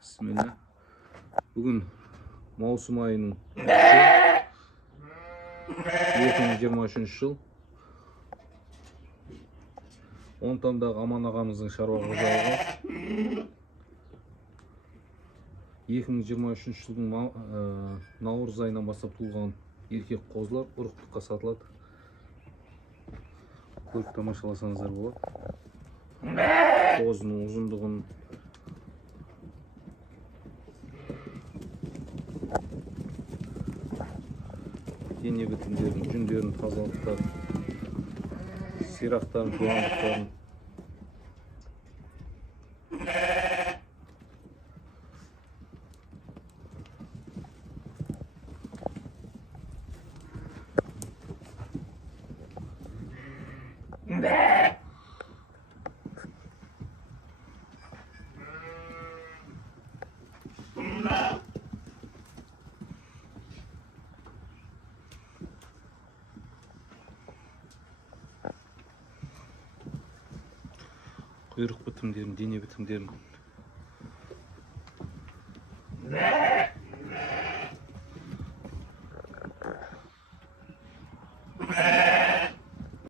Bismillah. Bugün mausum ayının 2023 yıl. 10 tamдағы Аман ағамыздың шаруа қожалығы 2023 жылдың наурыз айынан бастап туылған еркек қозылар ұрықтыққа сатылады. Көріп тамашаласаңыздар болады. Қозының ұзындығын дене бітімдерін, жүндерін тазалықтар, сирақтарын, жуандықтарын құйрық бітімдерін, дене бітімдерін